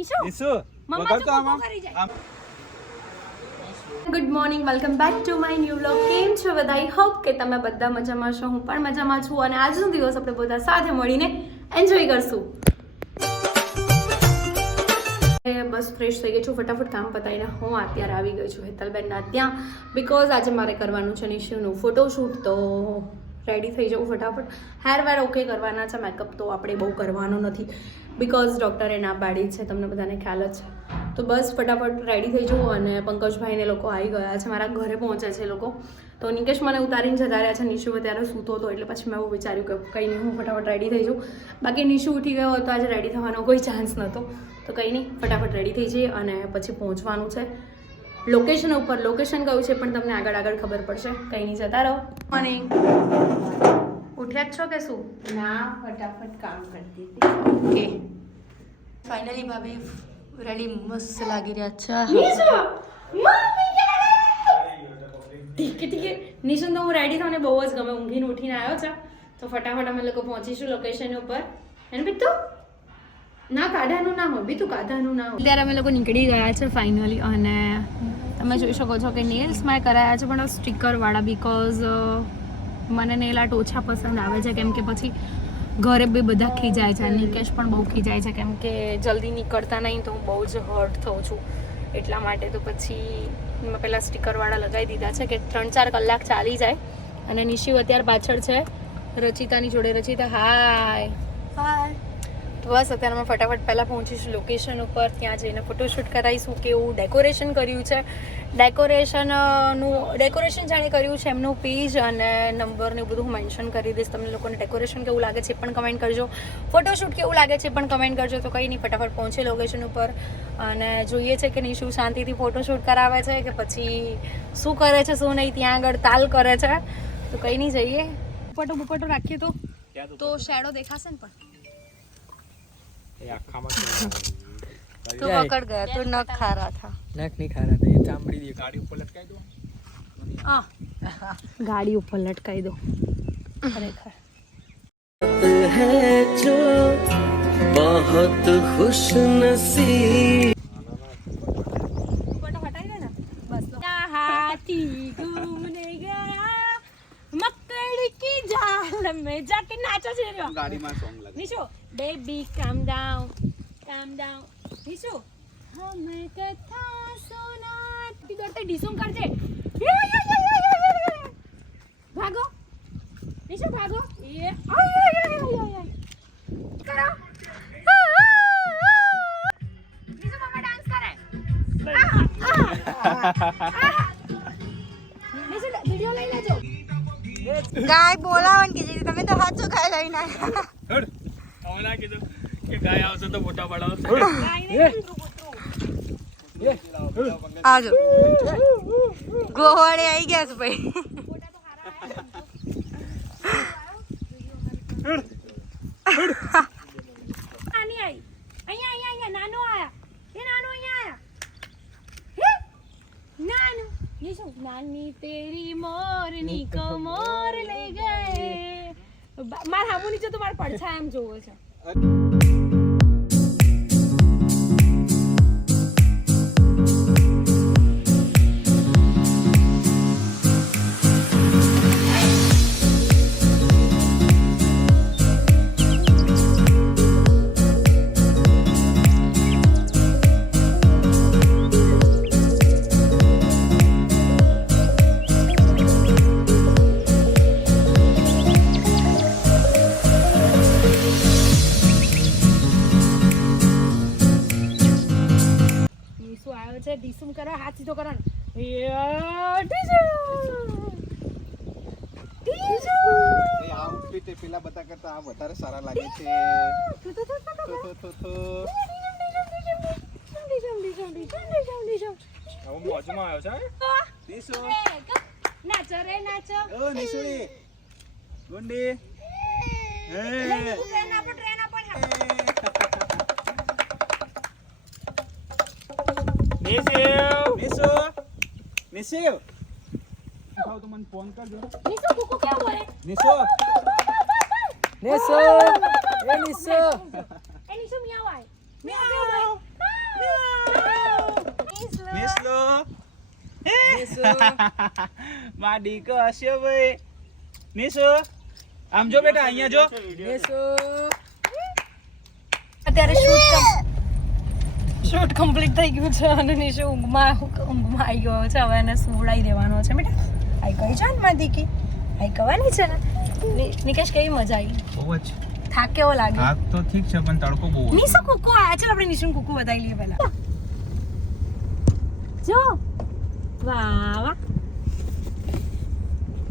નિશુ? નિશુ મમ્મા તો જો કરી જાય. Good morning welcome back to my new blog કેમ છો બધા? આઈ હોપ કે તમે બધા મજામાં છો. હું પણ મજામાં છું અને આજનો દિવસ આપણે બધા સાથે મળીને એન્જોય કરશું. બસ ફ્રેશ થઈ ગઈ છું. ફટાફટ કામ પતાવીને હું અત્યારે આવી ગઈ છું હેતલબેનના ત્યાં બિકોઝ આજે મારે કરવાનું છે નિશુનું ફોટોશૂટ તો રેડી થઈ જવું ફટાફટ. હેર વેર ઓકે કરવાના છે મેકઅપ તો આપણે બહુ કરવાનો નથી. બિકોઝ ડૉક્ટરે ના પાડી છે, તમને બધાને ખ્યાલ જ છે. તો બસ ફટાફટ રેડી થઈ જવું અને પંકજભાઈને લોકો આવી ગયા છે, મારા ઘરે પહોંચે છે લોકો. તો નિકેશ મને ઉતારીને જતા રહ્યા છે, નિશુ અત્યારે સૂતો હતો, એટલે પછી મેં એવું વિચાર્યું કે કંઈ નહીં, હું ફટાફટ રેડી થઈ જાઉં. બાકી નિશુ ઉઠી ગયો હતો, આજે રેડી થવાનો કોઈ ચાન્સ નહોતો. તો કંઈ નહીં, ફટાફટ રેડી થઈ જઈએ અને પછી પહોંચવાનું છે. લોકેશન ઉપર લોકેશન કયું છે પણ તમને આગળ આગળ ખબર પડશે? કંઈ નહીં જતા રહો. મોર્નિંગ ઉઠ્યા જ છો કે શું? ના ફટાફટ કામ કરતી હતી. ઓકે ફાઇનલી ભાભી રેડી મસ્ત લાગી રહ્યા છે. ઠીક છે ઠીક છે નિશુન તો હું રેડી થઈને બહુ જ ગમે. ઊંઘીને ઉઠીને આવ્યો છે. તો ફટાફટ અમે લોકો પહોંચીશું લોકેશન ઉપર. એને બી તું ના કાઢાનું ના હોય બી તું કાઢાનું ના હોય. ત્યારે અમે લોકો નીકળી ગયા છે ફાઇનલી અને તમે જોઈ શકો છો કે નેલ્સ મેં કરાયા છે પણ સ્ટીકરવાળા બિકોઝ મને નેલ આર્ટ ઓછા પસંદ આવે છે કેમ કે પછી ઘરે બી બધા ખીજાય છે નિકેશ પણ બહુ ખીજાય છે કેમ કે જલ્દી નીકળતા નહીં તો હું બહુ જ હર્ટ થઉં છું. એટલા માટે તો પછી મેં પહેલાં સ્ટીકરવાળા લગાવી દીધા છે કે ત્રણ ચાર કલાક ચાલી જાય અને નિશિવ અત્યારે પાછળ છે. રચિતાની જોડે રચિતા હાય હાય તો બસ અત્યારે અમે ફટાફટ પહેલાં પહોંચીશું લોકેશન ઉપર. ત્યાં જઈને ફોટોશૂટ કરાવીશું કેવું ડેકોરેશન કર્યું છે. ડેકોરેશનનું ડેકોરેશન જાણે કર્યું છે એમનું પેજ અને નંબર ને બધું હું મેન્શન કરી દઈશ. તમને લોકોને ડેકોરેશન કેવું લાગે છે એ પણ કમેન્ટ કરજો. ફોટોશૂટ કેવું લાગે છે એ પણ કમેન્ટ કરજો. તો કંઈ નહીં ફટાફટ પહોંચે લોકેશન ઉપર. અને જોઈએ છે કે નહીં શું શાંતિથી ફોટોશૂટ કરાવે છે કે પછી શું કરે છે શું નહીં ત્યાં આગળ તાલ કરે છે. તો કંઈ નહીં જઈએ. ફોટો બુપટો રાખીએ તો? તો શેડો દેખાશે ને પણ. એ આખામાં તું પકડ ગયા તું નખ ખારા થા નખ નહીં ખારા તો એ ચામડી દે ગાડી ઉપર લટકાઈ દો આ ગાડી ઉપર લટકાઈ દો ખરેખર है जो बहुत खुश नसीब મેજા કે નાચો છે રહ્યો ગાડીમાં સોંગ લગાવ Nishu baby calm down calm down Nishu હમે કથા સુનાત તી દોડતે ડિસુમ કરજે ભાગો નિશુ ભાગો એ કરો નિશુ મમ્મા ડાન્સ કરે વિડિયો લઈ લે ગાય બોલાવન કીધી તમે તો હાચો ગાય લઈને આવ્યા. ના કીધું કે ગાય આવશે તો મોટા પડાવશે આજો ગોવાળે આવી ગયા છે ભાઈ નાની આઈ અહીંયા અહીંયા અહીંયા નાનો આયા એ નાનો અહીંયા આયા હે નાનો ये શું નાની તેરી મોરની કમોર મોર લે ગયે બા- માર હામું નીચે તો માર પડછા એમ જોવો છે. એ આ આઉટફિટ એ પેલા બધા કરતા આ વધારે સારા લાગે છે તું, તું, તું, તું, તો તું. તો તો તો ડીસમ, ડીસમ, ડીસમ, ડીસમ, ડીસમ. હવે મોજમાં આવ્યો છે તો, દીસો એ, ક- નાચો રે નાચો ઓ નિશુડી ગુંડી હે ટ્રેન આપો ટ્રેન આપો ને. નિશુ નિશુ નિશુ ખાવ તો મને ફોન કરજો નીસુ કુકુ કેવું બોલે નિશુ નેસો એ miau, એ Miau! Miau! આય નિસલો મા દીકો હસ્યો ભાઈ નિસુ આમ જો બેટા અહીંયા જો અત્યારે શૂટ શૂટ કમ્પ્લીટ થઈ ગયું છે અને નિશો ઊંઘમાં ઊંઘમાં આવી ગયો છે. હવે એને સુવડાવી દેવાનો છે બેટા. આઈ કઈ છે ને માં દીકી આઈ કવાની છે નિ- નિકેશ કેવી મજા આવી? બહુ જ. થાક કેવો લાગે? થાક તો ઠીક છે પણ તડકો બહુ નિશો કુકુ આયા ચાલ આપણે નિશુને કુકુ બતાવી લઈએ પહેલા. જો. વાહ વાહ.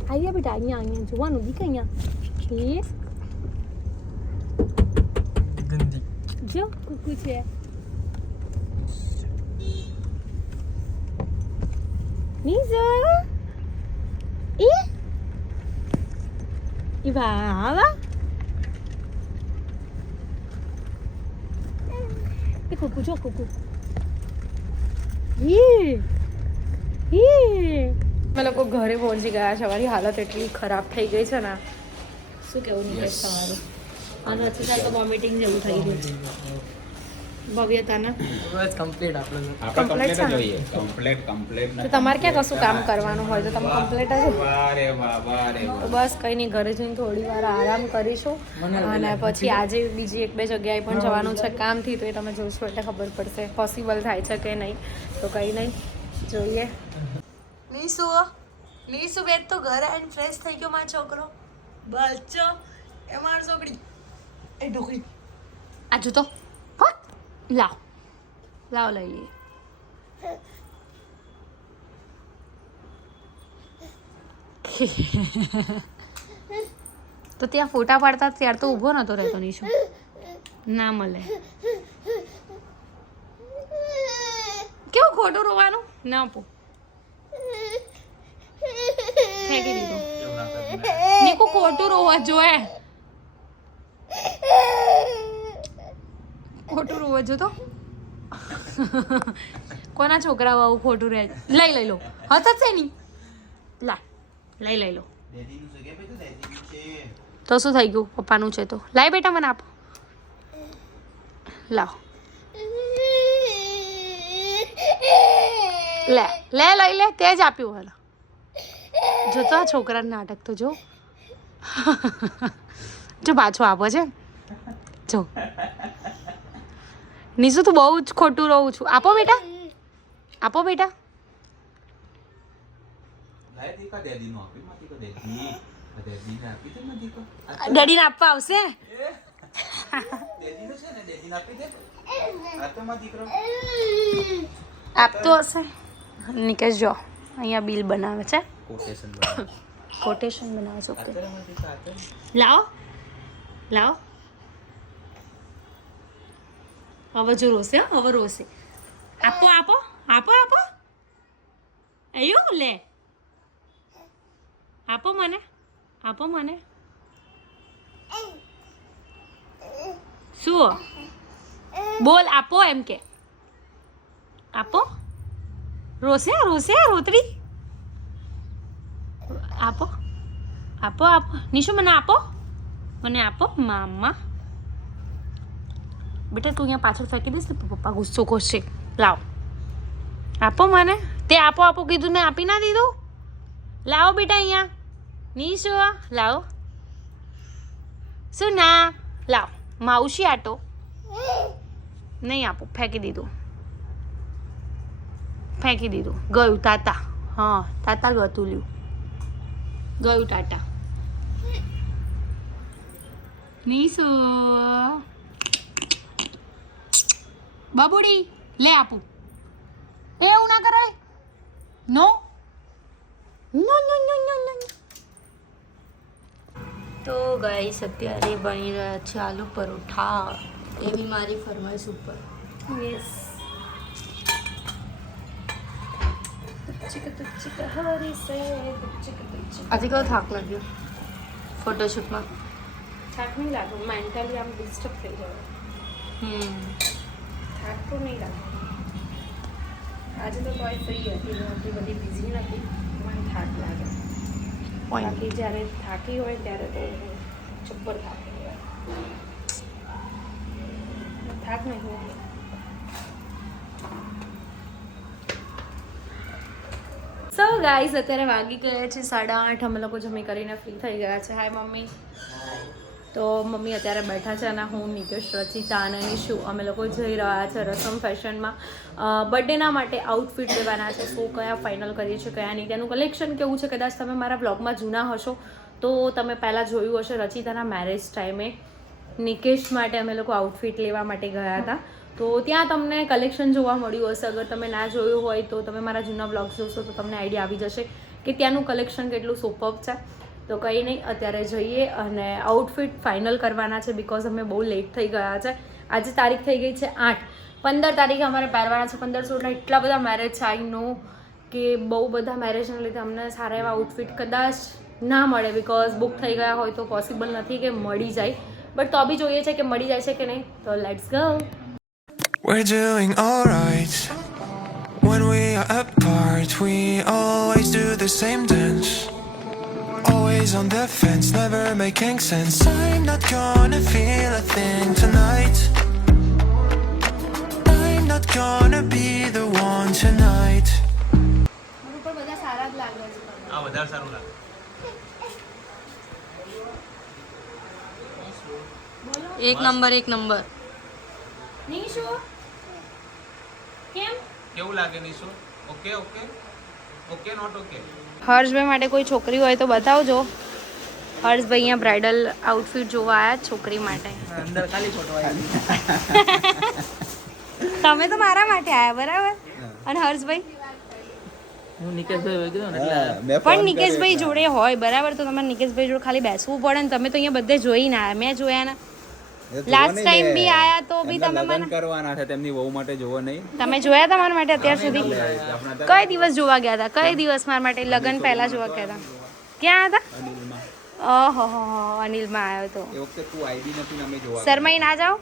અહીંયા બેટા અહીંયા અહીંયા જોવાનું દીક અહીંયા. ગંદી. જો કુકુ છે. Nisa. Vai E cucu જો cucu. ઈ ઈ અમે લોકો ઘરે પહોંચી ગયા છે અમારી હાલત એટલી ખરાબ થઈ ગઈ છે ને. શું કેવું નહીં તમારું? અને થાય તો વોમિટિંગ જેવું થઈ ગયું છે. ભવ્યતાના. બસ કમ્પ્લીટ આપણે આપણે Complete છે ને? કમ્પ્લેટ જોઈએ. કમ્પ્લેટ કમ્પ્લેટ તો તમારે ક્યાં કશું કામ કરવાનું હોય તો તમે કમ્પ્લીટ જ. વાહ તો બસ કંઈ નહીં ઘરે જઈને થોડી વાર આરામ કરીશું. અને પછી આજે બીજી એક બે જગ્યાએ પણ જવાનું છે કામથી તો એ તમે જોશો એટલે ખબર પડશે પોસિબલ થાય છે કે નહીં. તો કંઈ નહીં જોઈએ. નીસુ નીસુ બેન તો ઘરે આવીને ફ્રેશ થઈ ગયો મારો છોકરો. બચ્ચો એ મારો છોકરી. એ ઢોકળી. આજુ હોત લાવ. લાવ લઈ લઈએ. તો ત્યાં ફોટા પાડતા ત્યાર તો ઊભો નતો રહેતો નીશુ. ના મળે. કેવું ખોટું રોવાનું? ના આપો. ફેંકી દીધો. નીકુ ખોટું રોવા જોએ ખોટું રોવા જો તો કોના છોકરાઓ આવું ખોટું રહે? લઈ લઈ લો. હસત છે ની લા લઈ લઈ લો. તો શું થઈ ગયું? પપ્પાનું છે તો. લાય બેટા મને આપો. લાવ. લે લે લઈ લે તે જ આપ્યું હેલો. જો તો આ છોકરાનું નાટક તો જો. જો પાછો આપો છે. જો. નીસુ તું બહુ જ ખોટું રહું છું. આપો બેટા. આપો બેટા. ડેડીને આપવા આવશે? આપતો હશે. નિકેશ જો અહીંયા બિલ બનાવે છે. કોટેશન બનાવે. છે ઓકે. લાવો. લાવો. હવે જો રોશે હવે રોશે આપો આપો આપો આપો અયો લે આપો મને આપો મને શું બોલ આપો એમ કે આપો રોશે રોશે રોતરી આપો આપો આપો નિશુ મને આપો મને આપો મામા બેટા, તું અહીંયા પાછળ ફેંકી દઈશ ને પપ્પા ગુસ્સો ખોશે લાવ. આપો મને. તે આપો આપો કીધું ને આપી ના દીધું. લાવો બેટા અહીંયા. નીશુ લાવો. શું, ના? લાવ. માવશી આટો. નહીં આપો. ફેંકી દીધું. ફેંકી દીધું. ગયું તાતા. હા, તાતા ગતું લ્યું. ગયું ટાટા નીસુ બાબુડી લે આપું. એ એવું ના કરાય? નો? નો નો નો નો નો તો ગાઈસ અત્યારે બની રહ્યા છે આલુ પરોઠા. એવી મારી ફરમાઈશ ઉપર. યસ આજે કયો થાક લાગ્યો? ફોટોશૂટમાં થાક નહીં લાગ્યો. મેન્ટલી આમ ડિસ્ટર્બ થઈ જાય હમ. થાક તો નહીં લાગે આજે તો કોઈ ફ્રી હતી હું એટલી બધી બિઝી નથી મને થાક લાગે. બાકી જ્યારે થાકી હોય ત્યારે તો જબ્બર થાકી હોય થાક નહીં સો ગાઈઝ અત્યારે વાગી ગયા છે સાડા આઠ. અમે લોકો જમી કરીને ફ્રી થઈ ગયા છે. Hi mummy. તો મમ્મી અત્યારે બેઠા છે અને હું નિકેશ, રચિતા અને નિશુ. અમે લોકો જઈ રહ્યા છે રસમ ફેશનમાં. બર્થડેના માટે આઉટફિટ લેવાના છે. શું કયા ફાઇનલ કરીએ છીએ, કયા નહીં. તેનું કલેક્શન કેવું છે, કદાચ તમે મારા બ્લોગમાં જૂના હશો, તો તમે પહેલાં જોયું હશે રચિતાના મેરેજ ટાઈમે નિકેશ માટે અમે લોકો આઉટફિટ લેવા માટે ગયા હતા. તો ત્યાં તમને કલેક્શન જોવા મળ્યું હશે. અગર તમે ના જોયું હોય તો તમે મારા જૂના બ્લોગ્સ જોશો તો તમને આઈડિયા આવી જશે કે ત્યાંનું કલેક્શન કેટલું સુપર્બ છે. તો કંઈ નહીં અત્યારે જઈએ અને આઉટફિટ ફાઇનલ કરવાના છે બિકોઝ અમે બહુ લેટ થઈ ગયા છે. આજે તારીખ થઈ ગઈ છે આઠ. પંદર તારીખે અમારે પહેરવાના છે. પંદર સોળના એટલા બધા મેરેજ છે આઈ નો કે બહુ બધા મેરેજના લીધે અમને સારા એવા આઉટફિટ કદાચ ના મળે બિકોઝ બુક થઈ ગયા હોય તો પોસિબલ નથી કે મળી જાય. બટ તો બી જોઈએ છે કે મળી જાય છે કે નહીં તો let's go We're doing alright. When we are apart, we always do the same dance. Always on the fence, never making sense. I'm not gonna feel a thing tonight. I'm not gonna be the one tonight. બધા સારા જ લાગે છે આ વધારે સારું લાગે એક number એક નંબર નિશુ કેમ કેવું લાગે Nishu okay okay okay not okay Harshbhai માટે કોઈ છોકરી હોય તો બતાવજો. હર્ષભાઈ અહીંયા બ્રાઇડલ આઉટફિટ જોવા આવ્યા છોકરી માટે. અંદર ખાલી ફોટો આવી તમે તો મારા માટે આવ્યા બરાબર? અને હર્ષભાઈ પણ નિકેશભાઈ જોડે હોય બરાબર? તો તમારે નિકેશભાઈ જોડે ખાલી બેસવું પડે ને તમે તો અહીંયા બધે જોઈને આવ્યા મેં જોયા ને લાસ્ટ ટાઈમ બી આયા તો બી તમે મને કરવાના છે તેમની વહુ માટે જોવો નહીં. તમે જોયા તમારા માટે અત્યાર સુધી? કઈ દિવસ જોવા ગયા હતા? કઈ દિવસ મારા માટે લગ્ન પહેલા જોવા ગયા હતા? ક્યાં હતા? ઓહો હો અનિલમાં આવ્યો તો. એ વખતે તું આવી નથી અમે જોવા શરમાઈ ના જાઓ?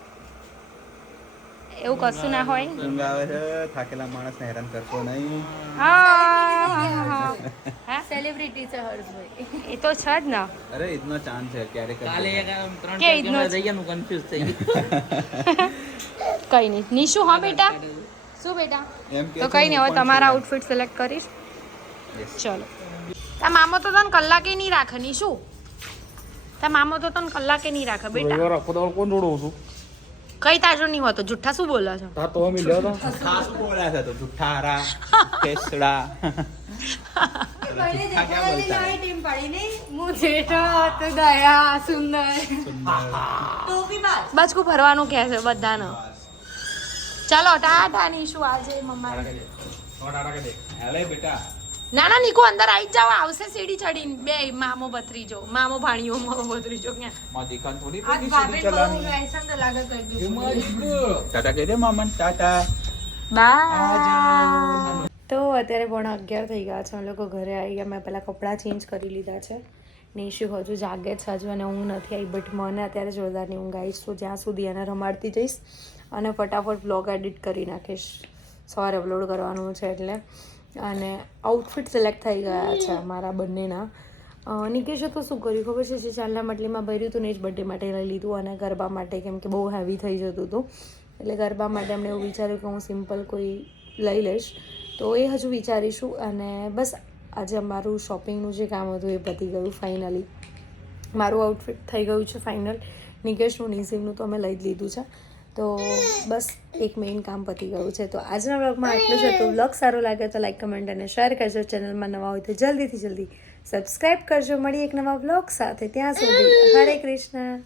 એવું કશું ના હોય. ઊંઘ આવે છે થાકેલા માણસને હેરાન કરશો નહીં. હા સેલિબ્રિટી છે હર્ષભાઈ. એ તો છે જ ને. અરે ઈદનો ચાંદ છે ક્યારે કાલે ત્રણ કે ઈદનો થઈ ગયા હું કન્ફ્યુઝ થઈ ગયો કઈ નહીં. નિશુ હા બેટા? શું બેટા? એમ કે તો કઈ નહીં હવે તમારા આઉટફિટ સિલેક્ટ કરીશ. ચલો. તા મામો તો તને કલાકે નહીં રાખે નિશુ. તા મામો તો તને કલાકે નહીં રાખે બેટા. કોણ જોડો છું? કઈ તાજો નહીં હોતો? જુઠ્ઠા શું બોલો છો? હા તો અમે લેવા તો શું બોલ્યા છે? તો જુઠ્ઠા હારા કેસડા હે? બચકું કે છે બધાને. ચાલો ટાટા નીશું આજે મમ્મા હાલે બેટા. ના ના નિકો અંદર આવી જાવ આવશે સીડી ચડીને. બે મામો ભત્રીજો મામો ભાણીઓ મામો ભત્રીજો ક્યાં? માં દીકન થોડી પેલી સીડી ચલાવવાની. ટાટા કહી દે મામન ટાટા. બાય. તો અત્યારે પોણા અગિયાર થઈ ગયા છે. અમે લોકો ઘરે આવી ગયા. મેં પહેલાં કપડાં ચેન્જ કરી લીધા છે. નિશુ હજુ જાગે છે. હજુ અને ઊંઘ નથી આવી. બટ મને અત્યારે જોરદારની ઊંઘ આવીશ તો જ્યાં સુધી એને રમાડતી જઈશ અને ફટાફટ બ્લોગ એડિટ કરી નાખીશ. સવારે અપલોડ કરવાનું છે એટલે. અને આઉટફિટ સિલેક્ટ થઈ ગયા છે મારા બંનેના. નિકેશે તો શું કર્યું ખબર છે? જે ચાલના માટલીમાં ભર્યું હતું ને જ બર્થડે માટે લઈ લીધું અને ગરબા માટે કેમ કે બહુ હેવી થઈ જતું હતું. એટલે ગરબા માટે એમણે એવું વિચાર્યું કે હું સિમ્પલ કોઈ લઈ લઈશ. તો એ હજુ વિચારીશું અને બસ આજે અમારું શોપિંગનું જે કામ હતું એ પતી ગયું ફાઇનલી મારું આઉટફિટ થઈ ગયું છે ફાઇનલ નિકેશનું, નિઝીમનું તો અમે લઈ જ લીધું છે. તો બસ એક મેઇન કામ પતી ગયું છે. તો આજના વ્લોગમાં આટલું છે તો વ્લોગ સારો લાગે તો લાઈક કમેન્ટ અને શેર કરજો. ચેનલમાં નવા હોય તો જલ્દીથી જલ્દી સબસ્ક્રાઈબ કરજો. મળી એક નવા વ્લોગ સાથે. ત્યાં સુધી હરે કૃષ્ણ.